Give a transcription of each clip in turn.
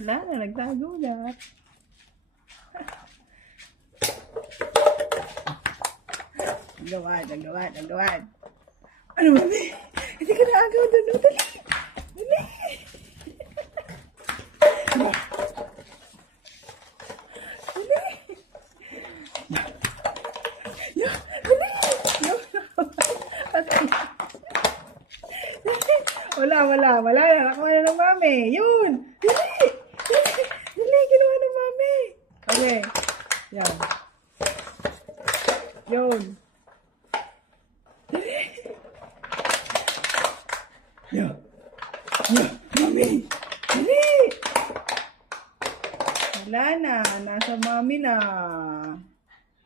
Wala na, nagtago na. Nagawad. Ano ba, Mami? Hindi ka naagaw doon. Dali! Dali! Wala na. Nakuha na ng Mami. Yun! Dali! Ginawa ng Mami. Okay. Yan. Yun. Dali! Yan. Mami! Dali! Wala na. Nasa Mami na.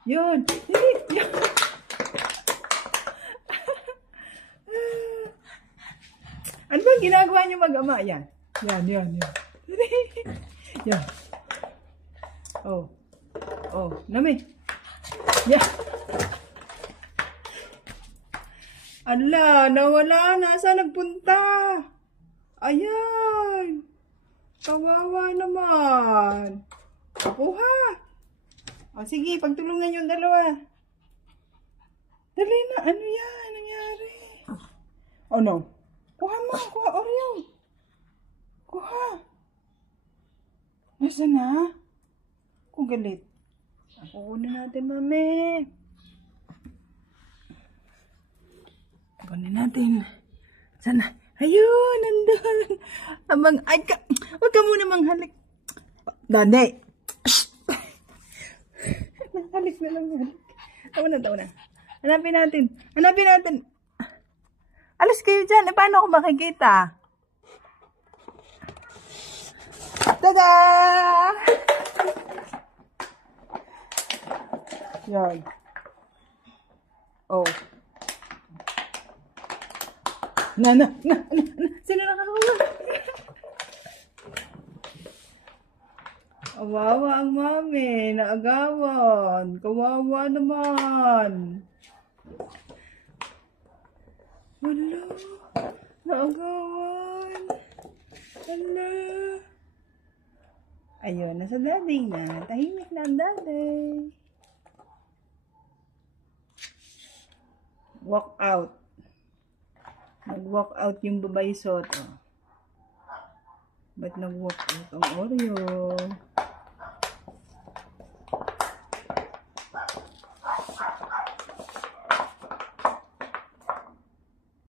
Yun. Dali! Yan. Ano ba ginagawa niyo mag-ama? Yan. Yan. Yan. Oh. Nami. Yan. Ala, nawala na. Saan nagpunta? Ayan. Kawawa naman. Kuha. O, sige, pagtulungan yung dalawa. Dali na. Ano yan? Nangyari? Oh, no. Kuha mo. Kuha Oreo. Kuha. Nasaan na? Kung galit. Kukunin natin, Mami. Kukunin natin. Sana. Ayun, nandun. Ay, huwag ka muna manghalik. Dade. Nanghalik na lang. Tawa na. Hanapin natin. Alas kayo dyan. Eh, paano ako makikita? Tada! Yan. Oh. Na. Sino nakakuha? Kawawa ang Mami. Naagawan. Kawawa naman. Wala. Naagawan. Wala. Ayun, nasa Daddy na. Tahimik na ang Daddy. Walk out. Nag-walk out yung babaysot. Ba't nag-walk out ang Oreo?